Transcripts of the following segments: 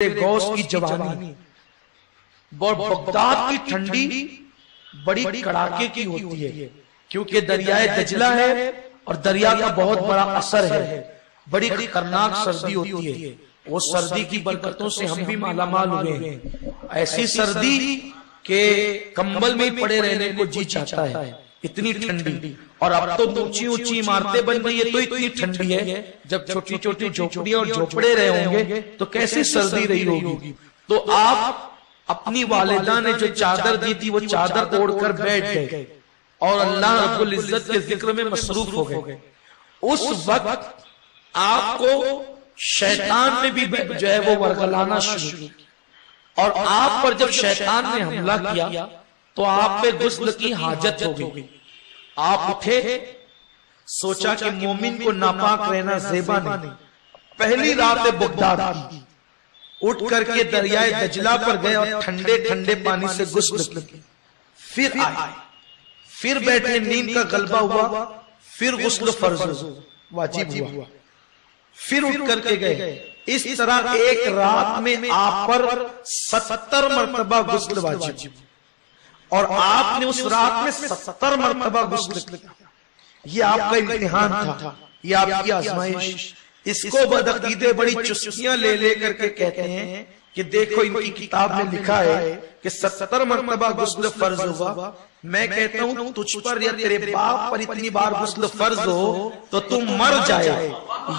غوث کی جوانی اور بغداد کی ٹھنڈی بڑی کڑاکے کی ہوتی ہے کیونکہ دریائے دجلہ ہے اور دریا کا بہت بڑا اثر ہے، بڑی خطرناک سردی ہوتی ہے۔ وہ سردی کی برکتوں سے ہم بھی مالا مال ہوئے ہیں، ایسی سردی کہ کمبل میں پڑے رہنے کو جی چاہتا ہے، اتنی ٹھنڈی۔ اور اب تو اونچی اونچی عمارتیں بن گئی ہے تو اتنی ٹھنڈی ہے، جب چھوٹی چھوٹی جھوپڑیاں اور جھوپڑے رہے ہوں گے تو کیسے سردی رہی ہوگی۔ تو آپ اپنی والدہ نے جو چادر دی تھی وہ چادر اوڑھ کر بیٹھ گئے اور اللہ رب العزت کے ذکر میں مصروف ہو گئے۔ اس وقت آپ کو شیطان نے بھی جو ہے وہ ورغلانا شروع کی، اور آپ پر جب شیطان نے حملہ کیا تو آپ پہ غسل کی حاجت ہو گئی۔ آپ اٹھے، سوچا کہ مومن کو ناپاک رہنا زیبا نہیں، پہلی رات بغداد کی، اٹھ کر کے دریائے دجلہ پر گئے اور ٹھنڈے ٹھنڈے پانی سے غسل کی، پھر آئے، پھر بیٹھے، نیند کا غلبہ ہوا، پھر غسل فرض واجب ہوا، پھر اٹھ کر کے گئے۔ اس طرح ایک رات میں آپ پر 70 مرتبہ غسل واجب، اور آپ نے اس رات میں 70 مرتبہ غسل کیا۔ یہ آپ کا امتحان تھا، یہ آپ کی آزمائش۔ اس کو بدعقیدے بڑی چستیاں لے لے کر کے کہتے ہیں کہ دیکھو ان کی کتاب میں لکھا ہے کہ 70 مرتبہ غسل فرض ہوا۔ میں کہتا ہوں تجھ پر یا تیرے باپ پر اتنی بار غسل فرض ہو تو تم مر جائے۔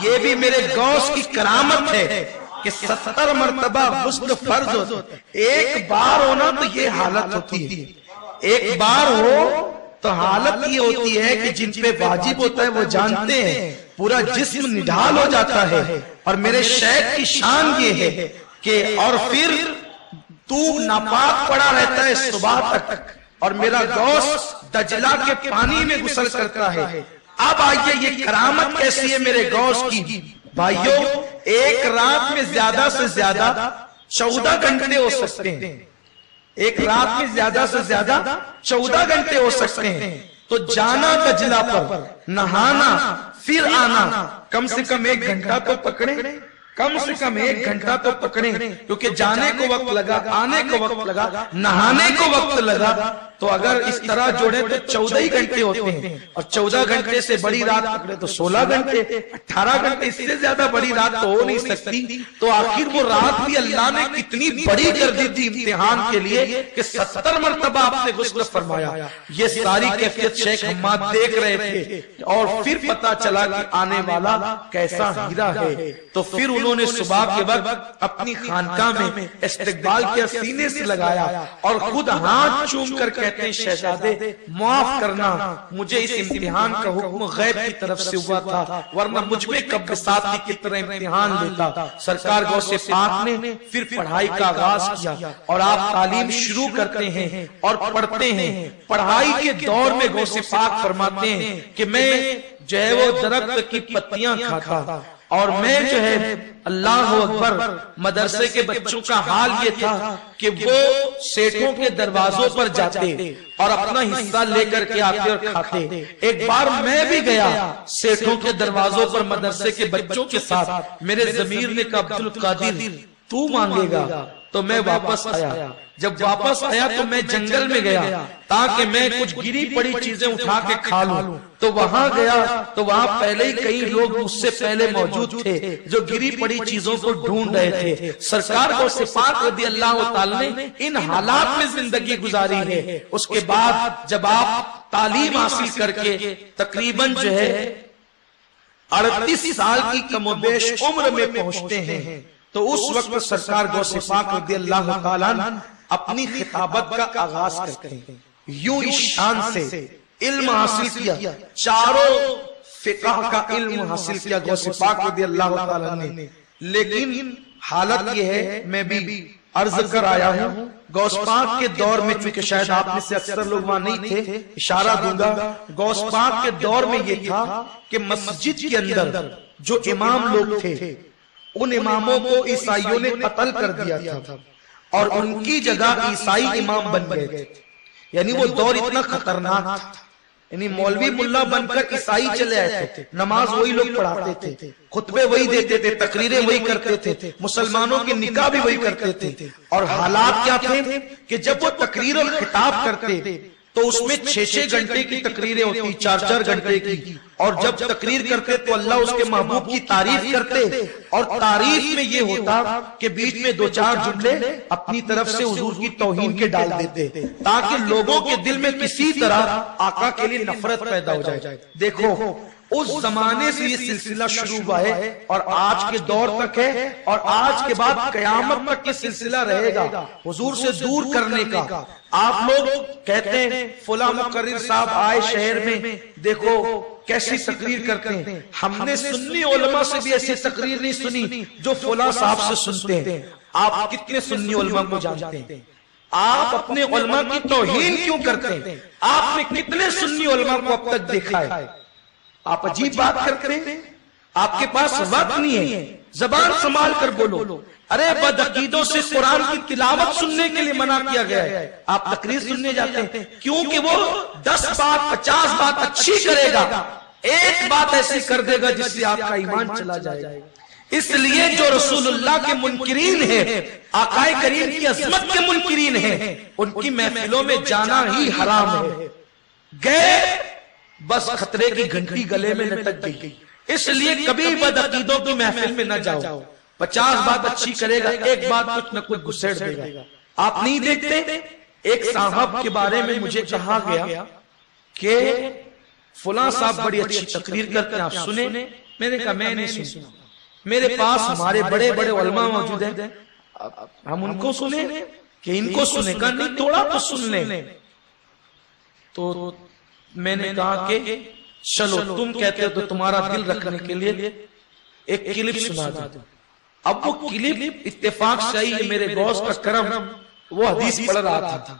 یہ بھی میرے غوث کی کرامت ہے کہ 70 مرتبہ غسل فرض ہو۔ ایک بار ہونا تو یہ حالت ہوتی ہے، ایک بار ہو تو حالت یہ ہوتی ہے کہ جن پہ واجب ہوتا ہے وہ جانتے ہیں، پورا جسم نڈھال ہو جاتا ہے۔ اور میرے شیخ کی شان یہ ہے کہ اور پھر تو ناپاک پڑا رہتا ہے صبح تک، اور میرا غوث دجلہ کے پانی میں غسل کرتا ہے۔ اب آئیے یہ کرامت کیسی ہے میرے غوث کی؟ بھائیو، ایک رات میں زیادہ سے زیادہ 14 گھنٹے ہو سکتے ہیں، ایک رات میں زیادہ سے زیادہ 14 گھنٹے ہو سکتے ہیں۔ تو جانا دجلہ پر، نہانا، پھر آنا، کم سے کم 1 گھنٹہ تو پکڑیں، کم سے کم 1 گھنٹہ تو پکڑیں، کیونکہ جانے کو وقت لگا، آنے کو وقت لگا، نہانے کو وقت لگا۔ تو اگر اس طرح جوڑے تو 14 ہی گھنٹے ہوتے ہیں، اور 14 گھنٹے سے بڑی رات پکڑے تو 16 گھنٹے، 18 گھنٹے، اس سے زیادہ بڑی رات تو ہو نہیں سکتی۔ تو آخر وہ رات بھی اللہ نے کتنی بڑی کر دی تھی امتحان کے لیے کہ 70 مرتبہ آپ نے غسل فرمایا۔ یہ ساری کیفیت شیخ حماد دیکھ رہے تھے، اور پھر پتا چلا کہ آنے والا کیسا ہیرا ہے۔ تو پھر انہوں نے صبح کے وقت اپنی خانقاہ میں استقبال کیا، سینے سے لگایا اور خود ہاتھ چوم کر کہتے ہیں شہزادے معاف کرنا، مجھے اس امتحان کا حکم غیب کی طرف سے ہوا تھا، ورنہ مجھ میں کب ساتھی کی طرح امتحان لیتا۔ سرکار غوث پاک نے پھر پڑھائی کا آغاز کیا، اور آپ تعلیم شروع کرتے ہیں اور پڑھتے ہیں۔ پڑھائی کے دور میں غوث پاک فرماتے ہیں کہ میں جو ہے وہ درخت کی پتیاں کھاتا، اور میں جو ہے اللہ اکبر، مدرسے کے بچوں کا حال یہ تھا کہ وہ سیٹھوں کے دروازوں پر جاتے اور اپنا حصہ لے کر کے آتے اور کھاتے۔ ایک بار میں بھی گیا سیٹھوں کے دروازوں پر مدرسے کے بچوں کے ساتھ، میرے ضمیر نے کہا عبدالقادر تو مانگے گا، تو میں واپس آیا۔ جب واپس آیا تو میں جنگل میں گیا تاکہ میں کچھ گری پڑی چیزیں اٹھا کے کھا لوں۔ تو وہاں گیا تو وہاں پہلے ہی کئی لوگ مجھ سے پہلے موجود تھے جو گری پڑی چیزوں کو ڈھونڈ رہے تھے۔ سرکار غوث پاک رضی اللہ تعالی نے ان حالات میں زندگی گزاری ہے۔ اس کے بعد جب آپ تعلیم حاصل کر کے تقریباً جو ہے 38 سال کی کم و بیش عمر میں پہنچتے ہیں، تو اس وقت سرکار غوث پاک رضی اللہ تعالیٰ اپنی خطابت کا آغاز کرتے ہیں۔ یوں اس شان سے علم حاصل کیا، چاروں فقہ کا علم حاصل کیا غوث پاک رضی اللہ تعالیٰ نے۔ لیکن حالت یہ ہے، میں بھی عرض کر آیا ہوں، غوث پاک کے دور میں، چونکہ شاید آپ میں سے اکثر لوگ وہاں نہیں تھے، اشارہ دوں گا، غوث پاک کے دور میں یہ تھا کہ مسجد کے اندر جو امام لوگ تھے ان اماموں کو عیسائیوں نے قتل کر دیا تھا، اور ان کی جگہ عیسائی امام بن گئے تھے۔ یعنی وہ دور اتنا خطرناک تھا، یعنی مولوی ملا بن کر عیسائی چلے آئے تھے، نماز وہی لوگ پڑھاتے تھے، خطبے وہی دیتے تھے، تقریریں وہی کرتے تھے، مسلمانوں کے نکاح بھی وہی کرتے تھے، اور حالات کیا تھے کہ جب وہ تقریر اور خطاب کرتے تو اس میں 6-6 گھنٹے کی تقریریں ہوتی، 4-4 گھنٹے کی، اور جب تقریر کرتے تو اللہ اس کے محبوب کی تعریف کرتے، اور تعریف میں یہ ہوتا کہ بیچ میں 2-4 جملے اپنی طرف سے حضور کی توہین کے ڈال دیتے تاکہ لوگوں کے دل میں کسی طرح آقا کے لیے نفرت پیدا ہو جائے۔ دیکھو اس زمانے سے یہ سلسلہ شروع ہوا ہے اور آج کے دور تک ہے، اور آج کے بعد قیامت تک یہ سلسلہ رہے گا حضور سے دور کرنے کا۔ آپ لوگ کہتے ہیں فلاں مقرر صاحب آئے شہر میں، دیکھو کیسی تقریر کرتے ہیں۔ ہم نے سنی علماء سے بھی ایسی تقریر نہیں سنی جو فلاں صاحب سے سنتے ہیں۔ آپ کتنے سنی علماء کو جانتے ہیں؟ آپ اپنے علماء کی توہین کیوں کرتے ہیں؟ آپ نے کتنے سنی علماء کو اب تک دیکھا ہے؟ آپ عجیب بات کرتے ہیں، آپ کے پاس وقت نہیں ہے، زبان سنبھال کر بولو۔ ارے بدعقیدوں سے قرآن کی تلاوت سننے کے لیے منع کیا گیا ہے، آپ تقریر سننے جاتے ہیں کیونکہ وہ 10 بات 50 بات اچھی کرے گا، ایک بات ایسی کر دے گا جس سے آپ کا ایمان چلا جائے گا۔ اس لیے جو رسول اللہ کے منکرین ہیں، آقا کریم کی عظمت کے منکرین ہیں، ان کی محفلوں میں جانا ہی حرام ہے۔ گئے بس خطرے کی گھنٹی گلے میں لٹک گئی، اس لیے کبھی بدعقیدوں کی محفل میں نہ جاؤ۔ 50 بات اچھی کرے گا، ایک بات کچھ نہ کچھ گھسیڑ دے گا۔ آپ نہیں دیکھتے ایک صاحب کے بارے میں مجھے کہا گیا کہ فلاں صاحب بڑی اچھی تقریر کرتے ہیں، آپ سنیں؟ میں نے کہا میں نہیں سنا، میرے پاس ہمارے بڑے بڑے علماء موجود ہیں، ہم ان کو سنیں کہ ان کو سنیں؟ کہا نہیں، تھوڑا تو سن لیں۔ تو میں نے کہا کہ چلو تم کہتے ہو تو تمہارا دل رکھنے کے لیے ایک کلپ سنا دو۔ اب وہ کلپ اتفاق سے آئی، میرے غوث کا کرم، وہ حدیث پڑھ رہا تھا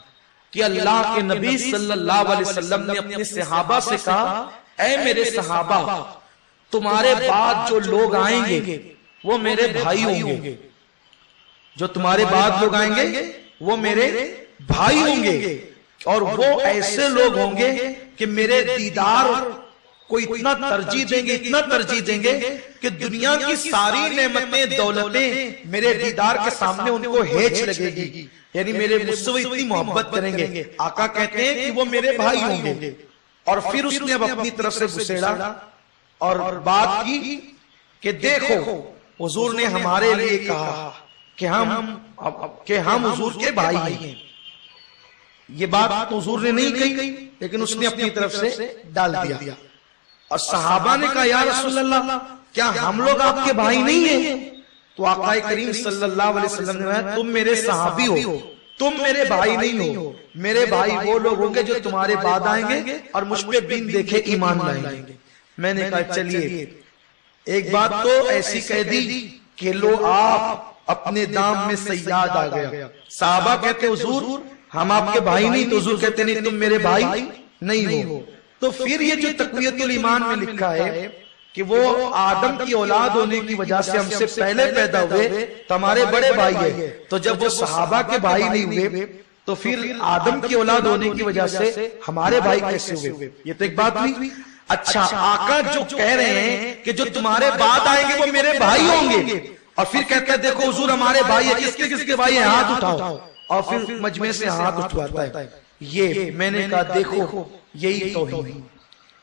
کہ اللہ کے نبی صلی اللہ علیہ وسلم نے اپنے صحابہ سے کہا اے میرے صحابہ، تمہارے بعد جو لوگ آئیں گے وہ میرے بھائی ہوں گے، جو تمہارے بعد لوگ آئیں گے وہ میرے بھائی ہوں گے، اور وہ ایسے لوگ ہوں گے کہ میرے دیدار کو اتنا ترجیح دیں گے، اتنا ترجیح دیں گے کہ دنیا کی ساری نعمتیں دولتیں میرے دیدار کے سامنے ان کو ہیچ لگے گی، یعنی میرے مجھ سے اتنی محبت کریں گے۔ آقا کہتے ہیں کہ وہ میرے بھائی ہوں گے، اور پھر اس نے اب اپنی طرف سے گھسیڑا اور بات کی کہ دیکھو حضور نے ہمارے لیے کہا کہ ہم حضور کے بھائی ہیں۔ یہ بات حضور نے نہیں کہی، لیکن اس نے اپنی طرف سے ڈال دیا، اور صحابہ نے کہا یا رسول اللہ کیا ہم لوگ آپ کے بھائی نہیں ہیں؟ تو آقا کریم صلی اللہ علیہ وسلم نے کہا تم میرے صحابی ہو، تم میرے بھائی نہیں ہو، میرے بھائی وہ لوگ ہوں گے جو تمہارے بعد آئیں گے اور مجھ پہ بن دیکھے ایمان لائیں گے۔ میں نے کہا چلیے ایک بات تو ایسی کہہ دی کہ لو آپ اپنے دام میں صیاد آ گیا۔ صحابہ کہتے حضور ہم آپ کے بھائی نہیں، تو حضور کہتے نہیں تم میرے بھائی نہیں ہو۔ تو پھر یہ جو تقویت الایمان میں لکھا ہے کہ وہ آدم کی اولاد ہونے کی وجہ سے ہم سے پہلے پیدا ہوئے تو ہمارے بڑے بھائی ہیں، تو جب وہ صحابہ کے بھائی نہیں ہوئے تو پھر آدم کی اولاد ہونے کی وجہ سے ہمارے بھائی کیسے ہوئے؟ یہ تو ایک بات ہوئی۔ اچھا آقا جو کہہ رہے ہیں کہ جو تمہارے بعد آئیں گے وہ میرے بھائی ہوں گے، اور پھر کہتے ہیں دیکھو حضور ہمارے بھائی ہیں، کس کے بھائی ہیں؟ ہاتھ اٹھاؤ، اور پھر مجمع سے ہاتھ اٹھواتا ہے۔ یہ میں نے کہا دیکھو یہی توہین،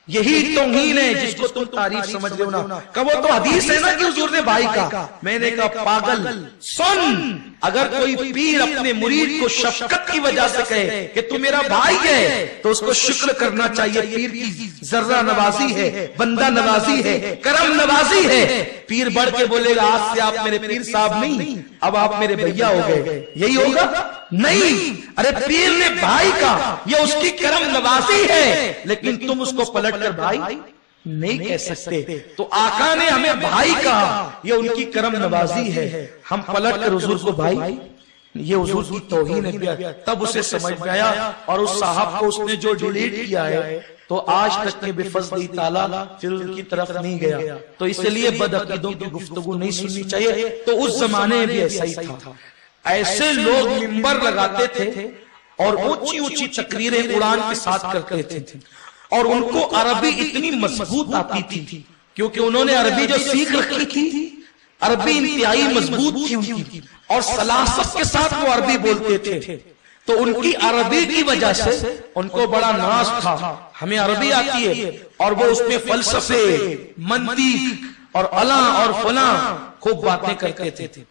یہی توہین ہے جس کو تم تعریف سمجھ رہے ہو نا۔ کہ وہ تو حدیث ہے نا کہ حضور نے بھائی کہا۔ میں نے کہا پاگل سن، اگر کوئی پیر اپنے مرید کو شفقت کی وجہ سے کہے کہ تو میرا بھائی ہے تو اس کو شکر کرنا چاہیے، پیر کی ذرہ نوازی ہے، بندہ نوازی ہے، کرم نوازی ہے۔ پیر بڑھ کے بولے گا آج سے آپ میرے پیر صاحب نہیں، اب آپ میرے بھیا ہو گئے، یہی ہوگا؟ نہیں، ارے پیر نے بھائی کہا، یہ اس کی کرم نوازی ہے، لیکن تم اس کو پلٹ کر بھائی نہیں کہہ سکتے۔ تو آقا نے ہمیں بھائی کہا، یہ ان کی کرم نوازی ہے، ہم پلٹ کر حضور کو بھائی، یہ حضور کی توہین ہے۔ تب اسے سمجھ میں آیا، اور اس صاحب کو اس نے جو ڈیلیٹ کیا ہے تو آج تک کے بفضل تعالیٰ پھر ان کی طرف نہیں گیا۔ تو اس لیے بدعقیدوں کی گفتگو نہیں سننی چاہیے۔ تو اس زمانے میں بھی ایسا ہی تھا، ایسے لوگ منبر لگاتے تھے اور اونچی اونچی تقریریں اڑان کے ساتھ کرتے تھے، اور ان کو عربی اتنی مضبوط آتی تھی کیونکہ انہوں نے عربی جو سیکھ رکھی تھی، عربی انتہائی مضبوط تھی ان کی، اور سلاست کے ساتھ وہ عربی بولتے تھے، تو ان کی عربی کی وجہ سے ان کو بڑا ناز تھا، ہمیں عربی آتی ہے، اور وہ اس میں فلسفے، منطق اور الاں اور فلاں خوب باتیں کرتے تھے۔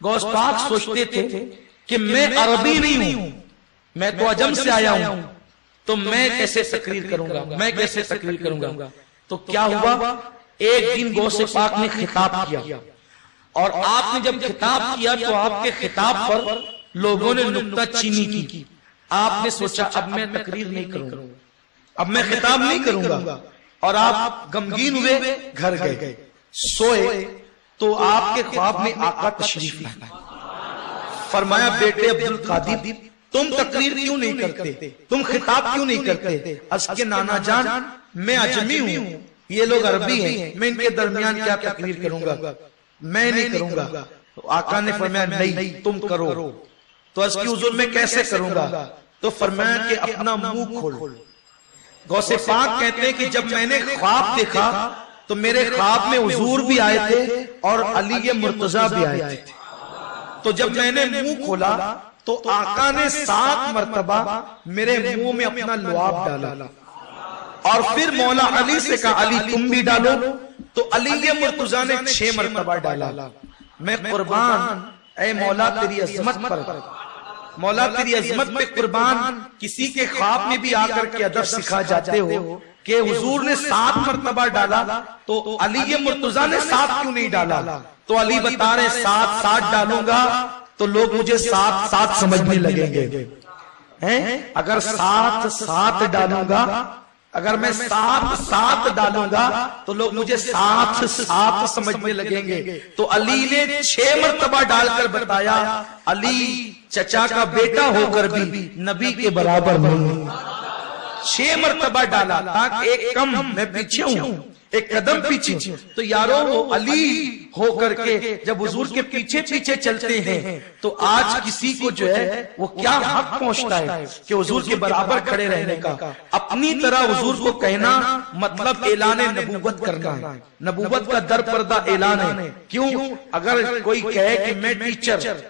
غوث پاک سوچتے تھے کہ میں عربی نہیں ہوں، میں تو عجم سے آیا ہوں، تو میں کیسے تقریر کروں گا، میں کیسے تقریر کروں گا؟ تو کیا ہوا، ایک دن غوث پاک نے خطاب کیا، اور آپ نے جب خطاب کیا تو آپ کے خطاب پر لوگوں نے نکتہ چینی کی۔ آپ نے سوچا اب میں تقریر نہیں کروں گا، اب میں خطاب نہیں کروں گا، اور آپ غمگین ہوئے، گھر گئے، سوئے، تو آپ کے خواب میں آقا تشریف لائے۔ فرمایا بیٹے عبدالقادر تم تقریر کیوں نہیں کرتے، تم خطاب کیوں نہیں کرتے؟ اس کے نانا جان میں عجمی ہوں، یہ لوگ عربی ہیں، میں ان کے درمیان کیا تقریر کروں گا، میں نہیں کروں گا۔ تو آقا نے فرمایا نہیں تم کرو۔ تو اس کی حضور میں کیسے کروں گا؟ تو فرمایا کہ اپنا منہ کھول۔ غوث پاک کہتے ہیں کہ جب میں نے خواب دیکھا تو میرے خواب میں حضور بھی آئے تھے اور علی مرتضیٰ بھی آئے تھے، تو جب میں نے منہ کھولا تو آقا نے 7 مرتبہ میرے منہ میں اپنا لعاب ڈالا، اور پھر مولا علی سے کہا علی تم بھی ڈالو، تو علی مرتضیٰ نے 6 مرتبہ ڈالا۔ میں قربان اے مولا تیری عظمت پر، مولا تیری عظمت پہ قربان، کسی کے خواب میں بھی آ کر کے ادب سکھا جاتے ہو کہ حضور نے 7 مرتبہ ڈالا تو علی مرتضیٰ نے 7 کیوں نہیں ڈالا؟ تو علی بتا رہے 7 ڈالوں گا تو لوگ مجھے 7 سمجھنے لگیں گے، اگر 7 ڈالوں گا، اگر میں 7 ڈالوں گا تو لوگ مجھے 7 سمجھنے لگیں گے۔ تو علی نے 6 مرتبہ ڈال کر بتایا علی چچا کا بیٹا ہو کر بھی نبی کے برابر نہیں، 6 مرتبہ ڈالا تاکہ ایک کم میں پیچھے ہوں، ایک قدم پیچھے۔ تو یارو وہ علی ہو کر کے جب حضور کے پیچھے پیچھے چلتے ہیں تو آج کسی کو جو ہے وہ کیا حق پہنچتا ہے کہ حضور کے برابر کھڑے رہنے کا؟ اپنی طرح حضور کو کہنا مطلب اعلان نبوت کرنا ہے، نبوت کا در پردہ اعلان ہے۔ کیوں؟ اگر کوئی کہے کہ میں ٹیچر،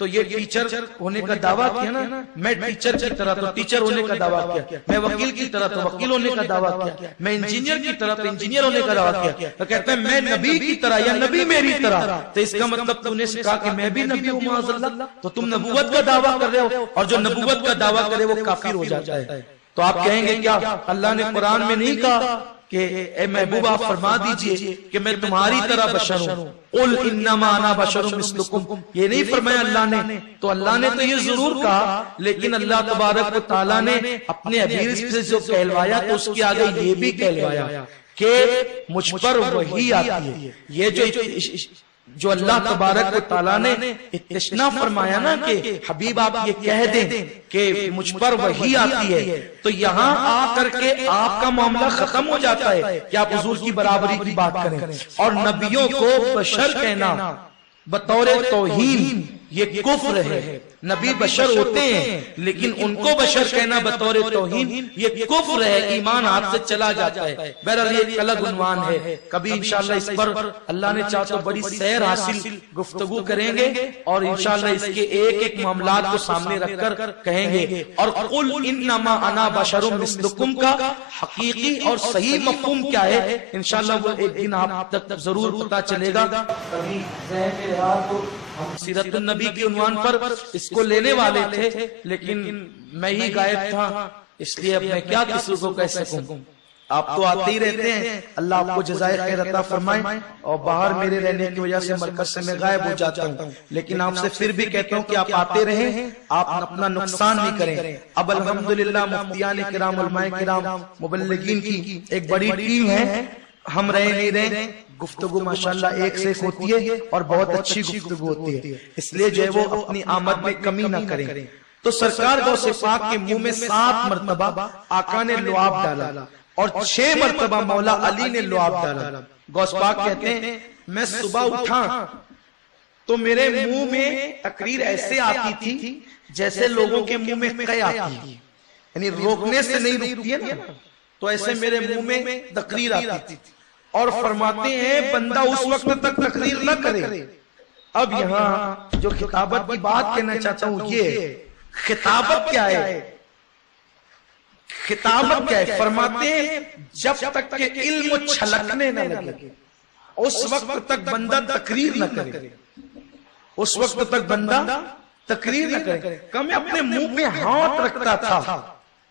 تو یہ ٹیچر ہونے کا دعویٰ کیا نا، میں ٹیچر کی طرح تو ٹیچر ہونے کا دعویٰ کیا، میں وکیل کی طرح تو وکیل ہونے کا دعویٰ کیا، میں انجینئر کی طرح تو انجینئر ہونے کا دعویٰ کیا، تو کہتے ہیں میں نبی کی طرح یا نبی میری طرح، تو اس کا مطلب تم نے کہا کہ میں بھی نبی ہوں معاذ اللہ، تو تم نبوت کا دعویٰ کر رہے ہو، اور جو نبوت کا دعویٰ کرے وہ کافر ہو جاتا ہے۔ تو آپ کہیں گے کیا اللہ نے قرآن میں نہیں کہا کہ اے محبوب آپ فرما دیجئے کہ میں تمہاری طرح بشر ہوں، قل انما انا بشر مثلکم، یہ نہیں فرمایا اللہ نے؟ تو اللہ نے تو یہ ضرور کہا، لیکن اللہ تبارک و تعالیٰ نے اپنے حبیب سے جو کہلوایا تو اس کے آگے یہ بھی کہلوایا کہ مجھ پر وحی آتی ہے۔ یہ جو اللہ تبارک و تعالیٰ نے اتشنا فرمایا نا کہ حبیب آپ یہ کہہ دیں کہ مجھ پر وحی آتی ہے، تو یہاں آ کر کے آپ کا معاملہ ختم ہو جاتا ہے کہ آپ حضور کی برابری کی بات کریں، اور نبیوں کو بشر کہنا بطور توہین یہ کفر ہے۔ نبی بشر ہوتے ہیں لیکن ان کو بشر کہنا بطور توہین یہ کفر ہے، ایمان ہاتھ سے چلا جاتا ہے۔ بہرحال یہ ایک الگ عنوان ہے، کبھی انشاءاللہ اس پر اللہ نے چاہا تو بڑی سیر حاصل گفتگو کریں گے، اور انشاءاللہ اس کے ایک ایک معاملات کو سامنے رکھ کر کہیں گے۔ اور قل انما انا بشر مثلکم کا حقیقی اور صحیح مفہوم کیا ہے انشاءاللہ وہ ایک دن آپ تک ضرور پتا چلے گا۔ کبھی ذہن میں رہا تو ہم سیرت النبی کے عنوان پر اس کو لینے والے تھے، لیکن میں ہی غائب تھا، اس لیے اب میں کیا کسی کو کہہ سکوں۔ آپ تو آتے ہی رہتے ہیں، اللہ آپ کو جزائے خیر عطا فرمائے، اور باہر میرے رہنے کی وجہ سے مرکز سے میں غائب ہو جاتا ہوں، لیکن آپ سے پھر بھی کہتا ہوں کہ آپ آتے رہیں، آپ اپنا نقصان نہیں کریں۔ اب الحمدللہ مفتیان کرام، علماء کرام، مبلغین کی ایک بڑی ٹیم ہے، ہم رہے نہیں رہے، گفتگو ماشاءاللہ ایک سے ایک ہوتی ہے اور بہت اچھی گفتگو ہوتی ہے، اس لیے جو ہے وہ اپنی آمد میں کمی نہ کریں۔ تو سرکار غوث پاک کے منہ میں 7 مرتبہ آقا نے لعاب ڈالا اور 6 مرتبہ مولا علی نے لعاب ڈالا۔ غوث پاک کہتے ہیں میں صبح اٹھا تو میرے منہ میں تقریر ایسے آتی تھی جیسے لوگوں کے منہ میں قے آتی ہے، یعنی روکنے سے نہیں رکتی ہے نا، تو ایسے میرے منہ میں تقریر آتی تھی، اور فرماتے ہیں بندہ اس وقت تک تقریر نہ کرے۔ اب یہاں جو خطابت کی بات کہنا چاہتا ہوں یہ خطابت کیا ہے، خطابت کیا ہے؟ فرماتے ہیں جب تک کہ علم چھلکنے نہ لگے اس وقت تک بندہ تقریر نہ کرے، اس وقت تک بندہ تقریر نہ کرے۔ کہ میں اپنے منہ پہ ہاتھ رکھتا تھا،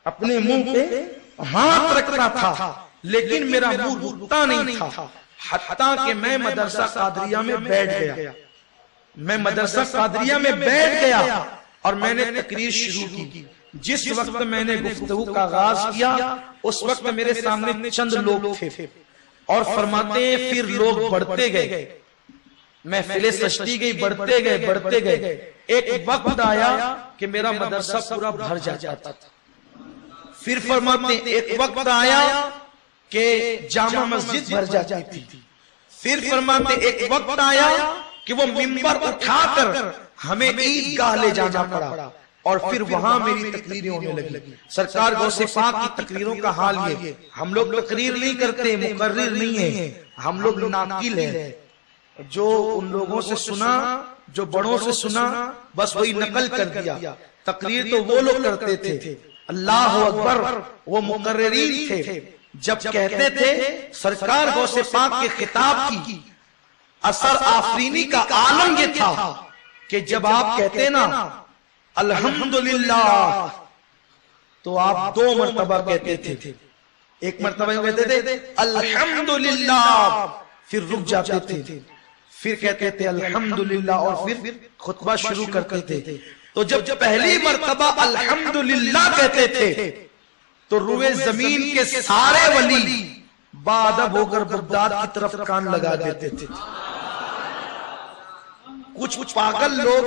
اپنے منہ پہ ہاتھ رکھتا تھا، لیکن میرا منہ رکتا نہیں تھا، حتیٰ کہ میں مدرسہ قادریہ میں بیٹھ گیا۔ میں مدرسہ قادریہ میں بیٹھ گیا اور میں نے تقریر شروع کی۔ جس وقت میں نے گفتگو کا آغاز کیا اس وقت میرے سامنے چند لوگ تھے، اور فرماتے ہیں پھر لوگ بڑھتے گئے، محفلیں سجتی گئی، بڑھتے گئے۔ ایک وقت آیا کہ میرا مدرسہ پورا بھر جاتا تھا۔ پھر فرماتے ہیں ایک وقت آیا کہ جامع مسجد بھر جاتی تھی۔ پھر فرماتے ہیں ایک وقت آیا کہ وہ ممبر اٹھا کر ہمیں عیدگاہ لے جانا پڑا، اور پھر وہاں میری تقریریں ہونے لگی۔ سرکار غوث پاک کی تقریروں کا حال یہ، ہم لوگ تقریر نہیں کرتے، مقرر نہیں ہیں، ہم لوگ ناقل ہیں۔ جو ان لوگوں سے سنا، جو بڑوں سے سنا، بس وہی نقل کر دیا۔ تقریر تو وہ لوگ کرتے تھے، اللہ اکبر، وہ مقررین تھے۔ جب کہتے تھے سرکار غوث پاک کے خطاب کی اثر آفرینی کا عالم یہ تھا کہ جب آپ کہتے نا الحمدللہ تو آپ 2 مرتبہ کہتے تھے۔ ایک مرتبہ کہتے تھے الحمدللہ، پھر رک جاتے تھے، پھر کہتے تھے الحمدللہ، اور پھر خطبہ شروع کرتے تھے۔ تو جب پہلی مرتبہ الحمدللہ کہتے تھے تو روئے زمین کے سارے ولی بادب ہو کر بغداد کی طرف کان لگا دیتے تھے۔ کچھ پاگل لوگ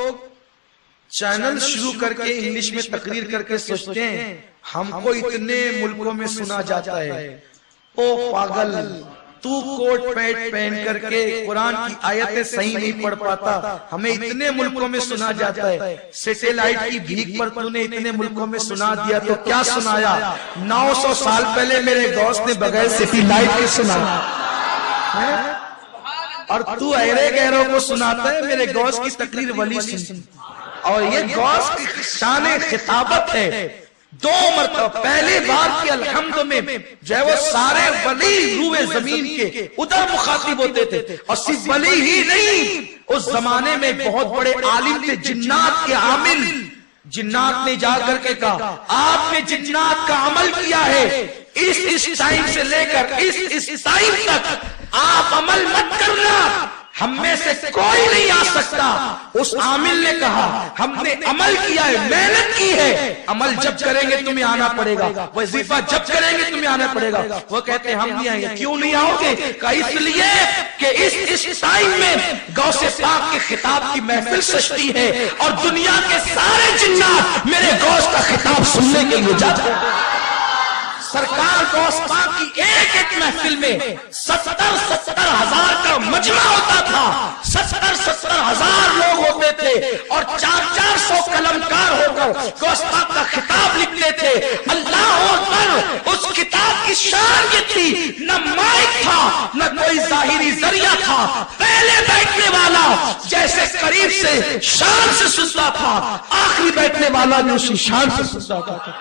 چینل شروع کر کے انگلش میں تقریر کر کے سوچتے ہیں ہم کو اتنے ملکوں میں سنا جاتا ہے۔ او پاگل، تو کوٹ پینٹ پہن کر کے قرآن کی آیتیں صحیح نہیں پڑھ پاتا، ہمیں اتنے ملکوں میں سنا جاتا ہے۔ سیٹلائٹ کی بھیک پر تو نے اتنے ملکوں میں سنا دیا تو کیا سنایا؟ 900 سال پہلے میرے غوث نے بغیر سیٹلائٹ کے سنایا، اور تو ایرے گہروں کو سناتا ہے میرے غوث کی تقریر ولی سن۔ اور یہ غوث کی شان خطابت ہے۔ 2 مرتبہ پہلی بار کی الحمد میں جو ہے وہ سارے ولی روئے زمین کے ادھر مخاطب ہوتے تھے، اور صرف ولی ہی نہیں، اس زمانے میں بہت بڑے عالم تھے، جنات کے عامل۔ جنات نے جا کر کے کہا آپ نے جنات کا عمل کیا ہے، اس ٹائم سے لے کر اس ٹائم تک آپ عمل مت کرنا، ہم میں سے کوئی نہیں آ سکتا۔ اس عامل نے کہا ہم نے عمل کیا ہے، محنت کی ہے، عمل جب کریں گے تمہیں آنا پڑے گا، وظیفہ جب کریں گے تمہیں آنا پڑے گا۔ وہ کہتے ہم نہیں آئیں گے۔ کیوں نہیں آؤ گے؟ کہ اس لیے کہ اس ٹائم میں غوث پاک کے خطاب کی محفل سجتی ہے، اور دنیا کے سارے جنات میرے غوث کا خطاب سننے کے لیے جاتے ہیں۔ سرکار غوث پاک کی ایک محفل میں 70 ہزار کا مجمع ہوتا تھا، 70 ہزار لوگ ہوتے تھے، اور 400 قلمکار ہو کر غوث پاک کا خطاب لکھتے تھے۔ اللہ اکبر، اس کتاب کی شان یہ تھی، نہ مائک تھا نہ کوئی ظاہری ذریعہ تھا، پہلے بیٹھنے والا جیسے قریب سے شان سے سنتا تھا، آخری بیٹھنے والا بھی اسی شان سے سنتا تھا۔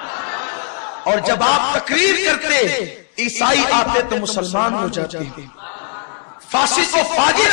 اور جب آپ تقریر کرتے عیسائی آتے تو مسلمان ہو جاتے، فاسق و فاجر